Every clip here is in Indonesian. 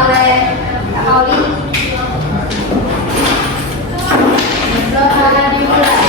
oleh Kak Pauli. Doa dimulai.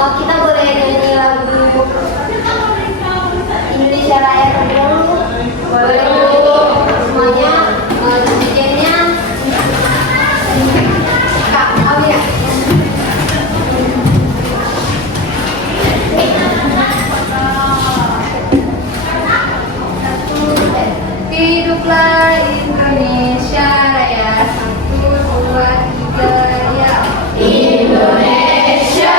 Kita boleh nyanyi lagu Indonesia Raya dulu. Boleh semuanya. DJ-nya Kak Abi ya. Hiduplah Indonesia Raya, 1, 2, 3 ya. Indonesia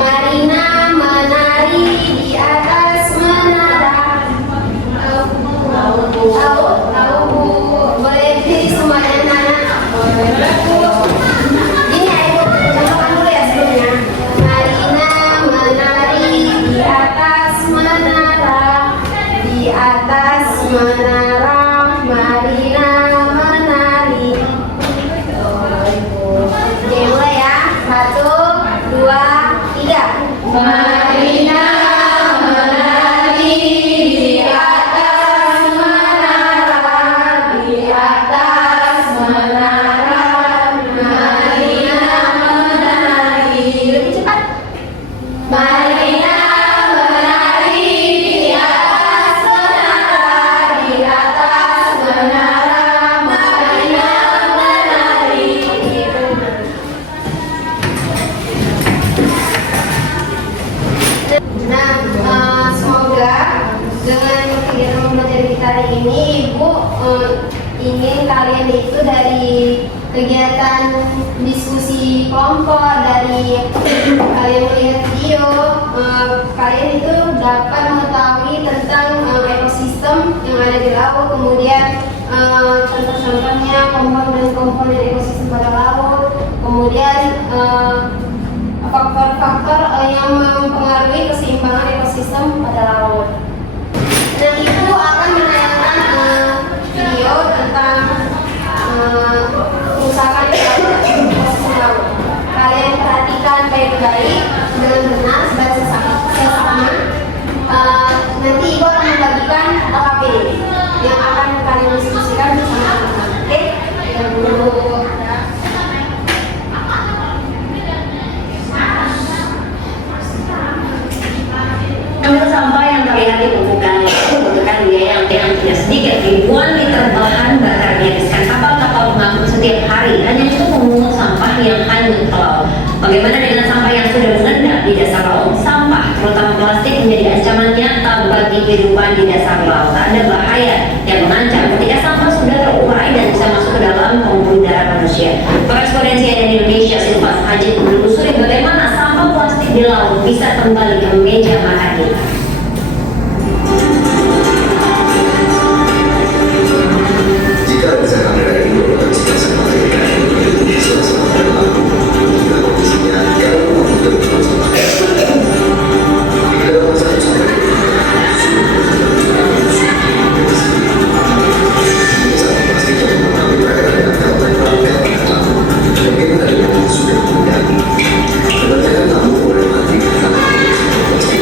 Marina menari di atas menara. Tahu boleh berdiri semuanya anak-anak. Ini ayo contohkan dulu ya sebelumnya. Marina menari di atas menara, di atas menara. Marina menari. Oke, mulai ya. 1, 2, 3. Marina menari di atas menara, di atas menara. Marina menari. Lebih cepat. Marina menari di atas menara, di atas menara. Marina menari. Nah, semoga dengan kegiatan pembelajaran kita hari ini, Ibu ingin kalian itu dari kegiatan diskusi kelompok, dari kalian melihat video, kalian itu dapat mengetahui tentang ekosistem yang ada di laut, kemudian contoh-contohnya komponen-komponen ekosistem pada laut, kemudian ikan-ikan yang itu memungut sampah yang hanyut ke laut. Bagaimana dengan sampah yang sudah mengendap di dasar laut? Sampah, terutama plastik, menjadi ancaman nyata bagi kehidupan di dasar laut. Ada bahaya yang mengancam ketika sampah sudah terurai dan bisa masuk ke dalam pembuluh darah manusia. Korespondensi Indonesia Silvas Hajid menelusuri bagaimana sampah plastik di laut bisa kembali ke meja makan kita. Jika bisa kamera ini berfungsi sama ikan di suasana dalam jika kondisinya jauh untuk transformasi di dalam satu sampai saat plastik yang mengalami perairan yang dalam bagaimana dengan sudah menjadi kebanyakan tamu boleh mati karena plastik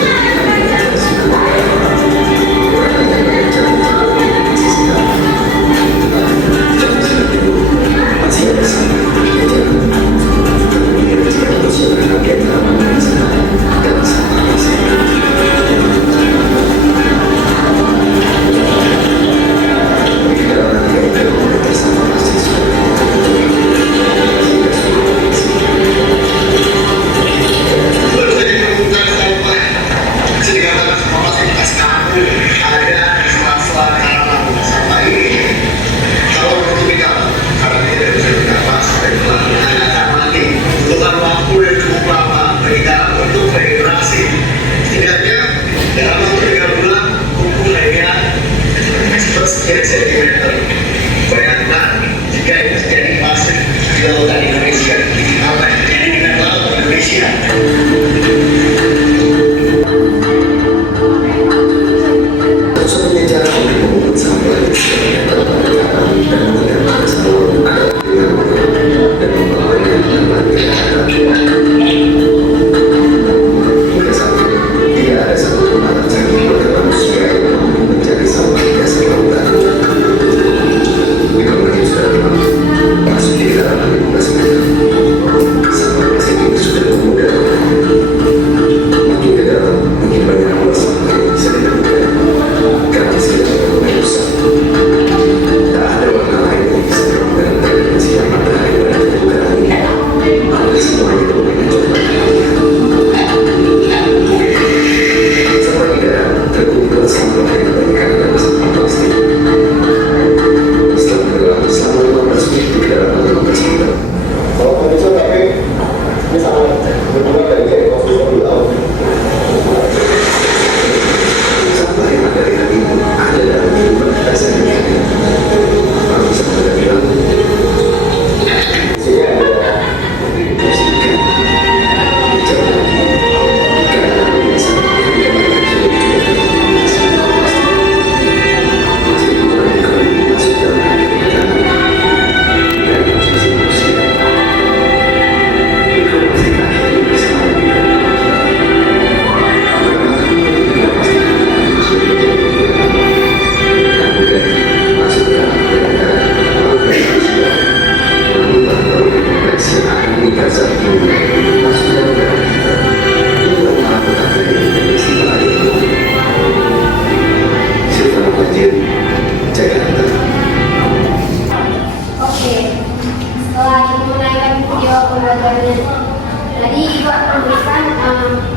Tadi Ibu akan memberikan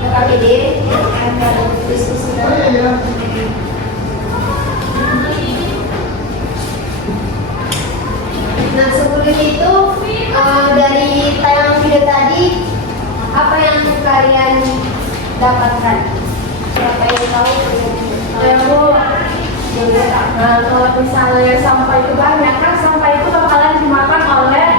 KPD diskusi. Nah, sebelum itu dari tayangan video tadi, apa yang kalian dapatkan? Siapa yang tahu? Nah, kalau misalnya sampah itu banyak kan, sampah itu bakalan dimakan oleh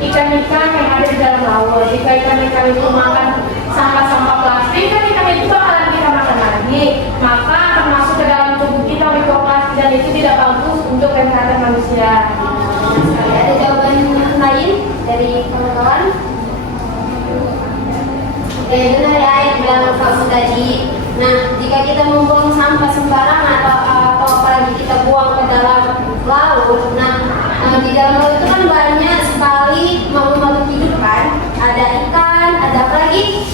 ikan-ikan yang ada di dalam laut. Jika ikan-ikan itu makan sampah-sampah plastik, kan ikan itu bakalan kita makan lagi, maka akan masuk ke dalam tubuh kita mikroplastik dan itu tidak bagus untuk kesehatan manusia. Ada jawaban lain dari kawan-kawan? Benar ya yang bilang kamu tadi. Nah, jika kita membuang sampah sembarangan atau apalagi kita buang ke dalam laut, di dalam laut itu kan banyak sekali makhluk-makhluk hidup kan. Ada ikan, ada apa lagi?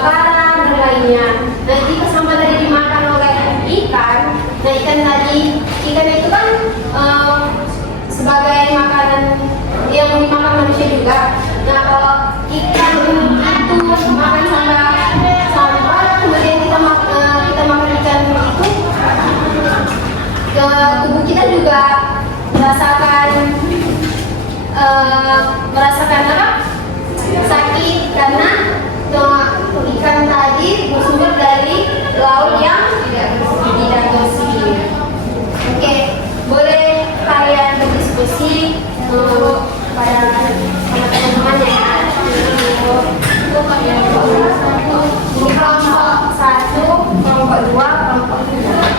Karang dan lainnya. Nah, jika sampah tadi dimakan oleh ikan, ikan itu kan sebagai makanan juga. Nah, kalau ikan itu makan sampah, kemudian kita makan ikan itu, ke tubuh kita juga merasakan apa? Sakit, karena ikan tadi bersumber dari laut yang tidak bersih. Oke, boleh kalian berdiskusi pada teman-teman ya. Ini kelompok 1, kelompok 2, kelompok 3.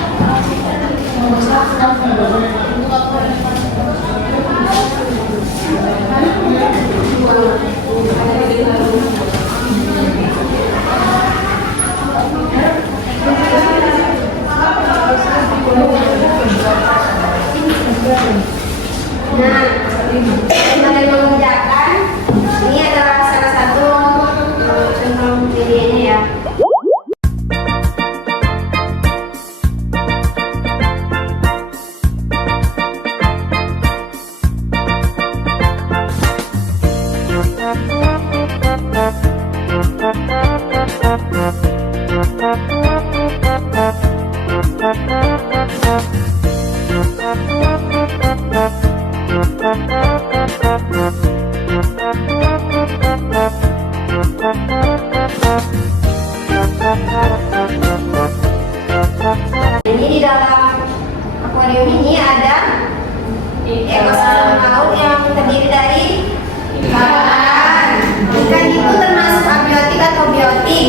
Nah, kalian mengerjakan, ini adalah salah satu contoh videonya ya. Ini di dalam akuarium ini ada ekosistem laut yang terdiri dari ikan. Ikan itu termasuk abiotik atau biotik?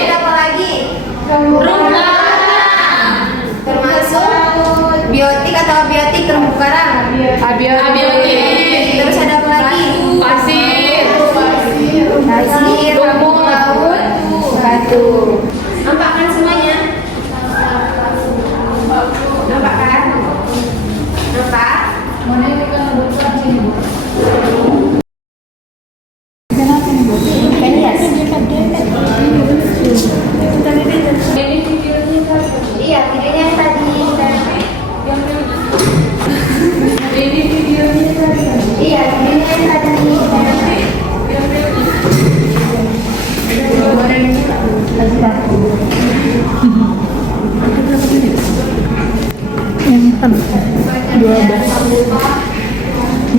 Ada apa lagi? Termasuk biotik atau abiotik terumbu karang? Terus ada apa lagi? Pasir, rumput laut, batu. Nampak kan semuanya? Nampak kan? Nampak? Ikan hias. Iya, videonya yang tadi. Iya, videonya yang tadi.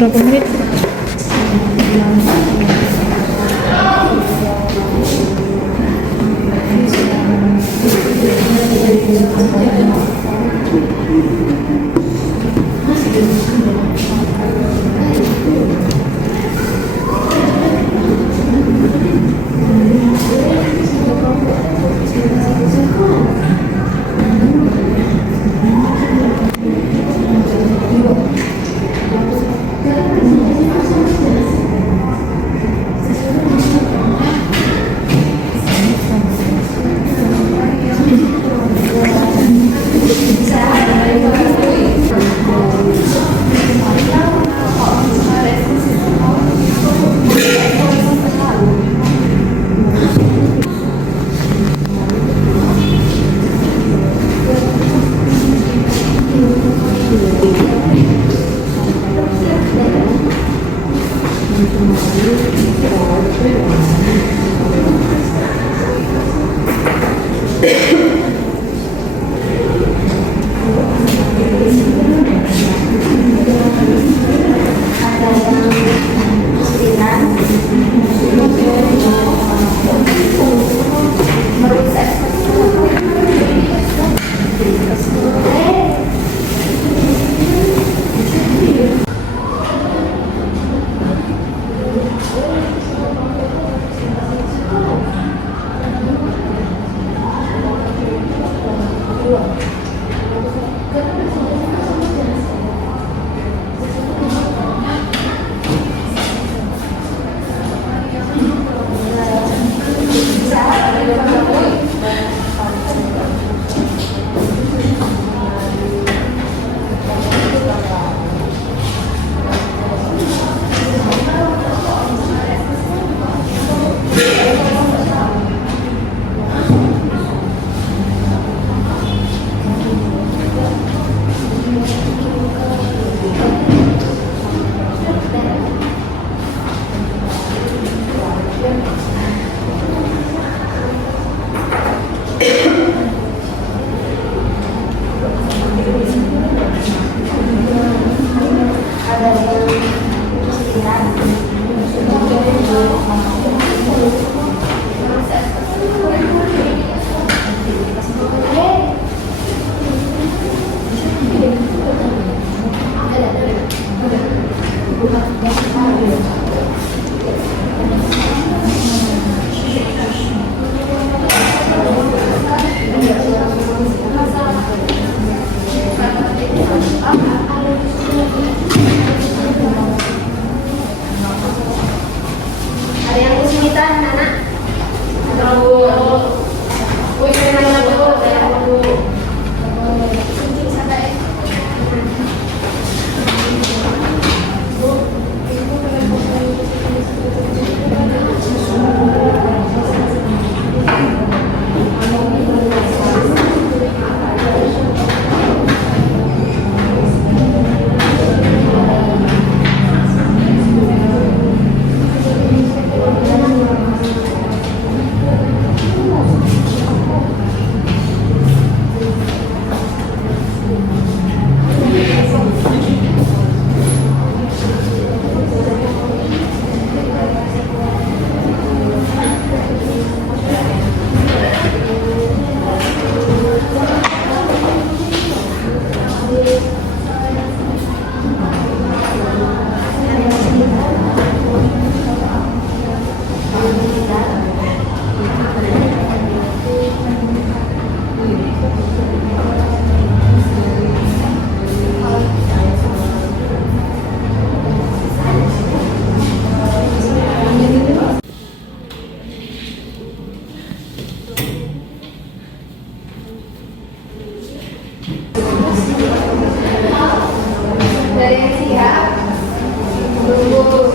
Berapa menit? Ada yang kesulitan, anak? Dari yang siap, tunggu.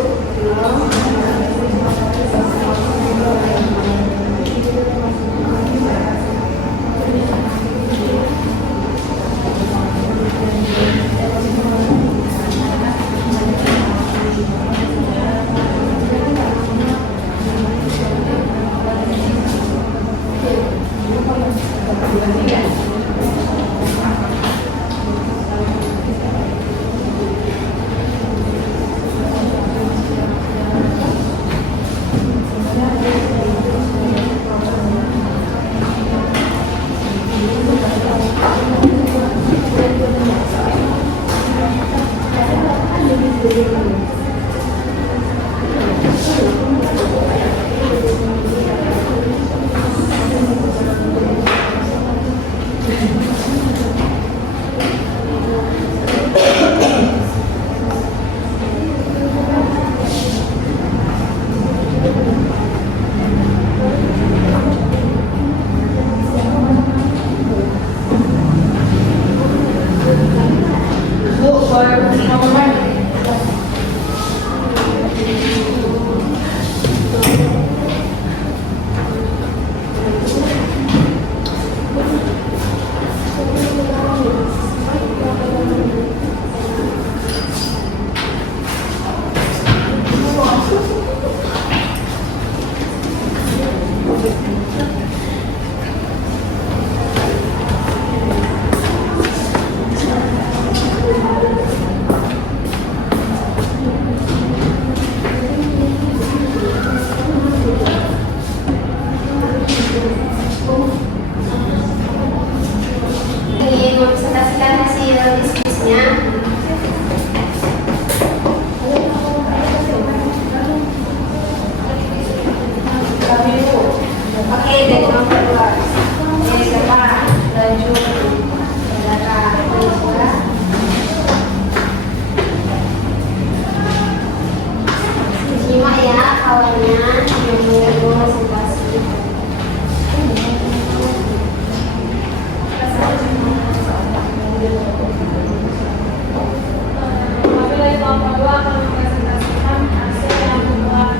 Ingin mempresentasikan hasil diskusinya. Oke, dari nomor 2. Siapa? Lanjut. Simak ya kawannya yang menunggu presentasi. Apabila nomor 2 akan mempresentasikan hasil yang telah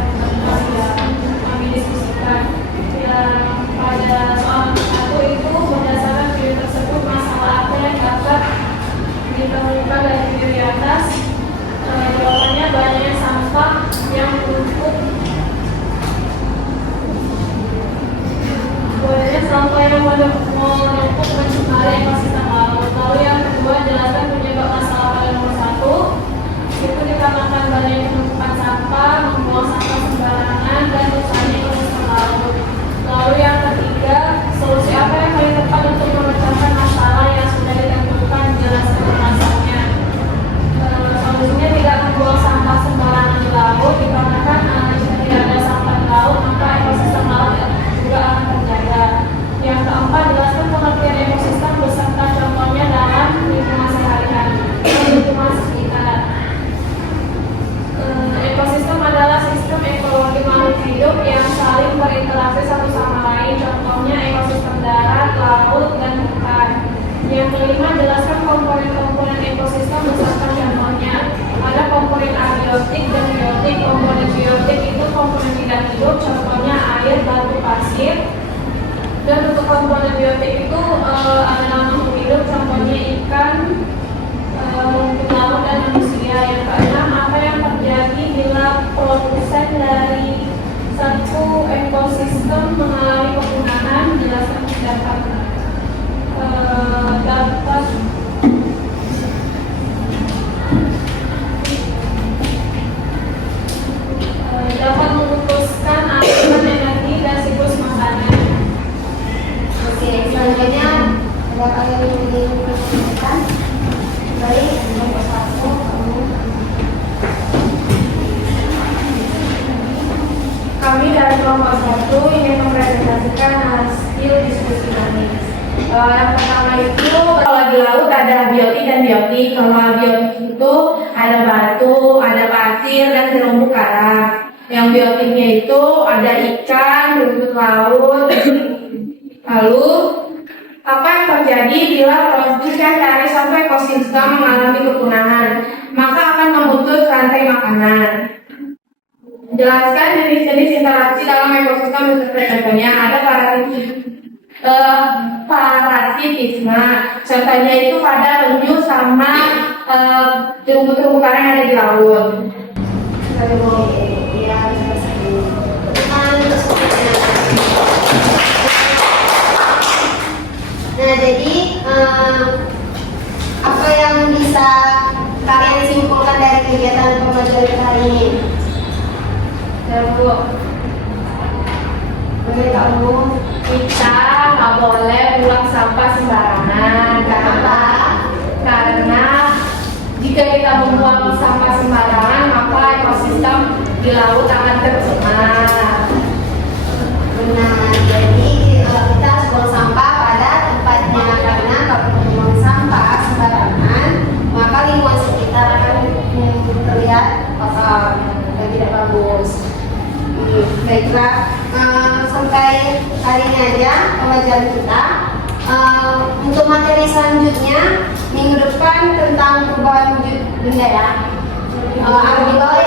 kami diskusikan. Yang pada soal 1 itu berdasarkan video tersebut masalah apa yang dapat ditemukan dari video di atas. Jawabannya banyaknya sampah yang menumpuk Yang kelima, jelaskan komponen-komponen ekosistem beserta contohnya. Ada komponen abiotik dan biotik. Komponen biotik itu komponen tidak hidup, contohnya air, batu, pasir. Dan untuk komponen biotik itu ada makhluk hidup, contohnya ikan, rumput laut dan manusia. Yang keenam, apa yang terjadi bila produsen dari satu ekosistem mengalami kepunahan? Jelaskan dapat memutuskan aliran energi dan siklus makanan. Oke, selanjutnya ada kalian yang ingin menanyakan? Baik, nomor 1 kamu. Kami dari kelompok 1 ingin mempresentasikan hasil diskusi kami. Yang pertama itu, kalau di laut ada biotik dan biotik. Kalau biotik itu ada batu, ada pasir, dan terumbu karang. Yang biotiknya itu ada ikan, rumput laut. Lalu, apa yang terjadi bila produsen dari suatu ekosistem mengalami kepunahan? Maka akan memutus rantai makanan. Jelaskan jenis-jenis interaksi dalam ekosistem. Contohnya ada parasitisme. Contohnya itu pada penyu sama terumbu-terumbu karang yang ada di laut. Nah, jadi apa yang bisa kalian simpulkan dari kegiatan pembelajaran hari ini? Kamu kita nggak boleh buang sampah sembarangan. Kenapa? Karena jika kita membuang sampah sembarangan, maka ekosistem di laut akan tercemar. Benar, jadi kita harus buang sampah pada tempatnya, karena kalau kita membuang sampah sembarangan maka lingkungan sekitar akan terlihat kotor dan tidak bagus. Baiklah, sampai hari ini aja pembelajaran kita. Untuk materi selanjutnya minggu depan tentang perubahan wujud benda ya. Di bawah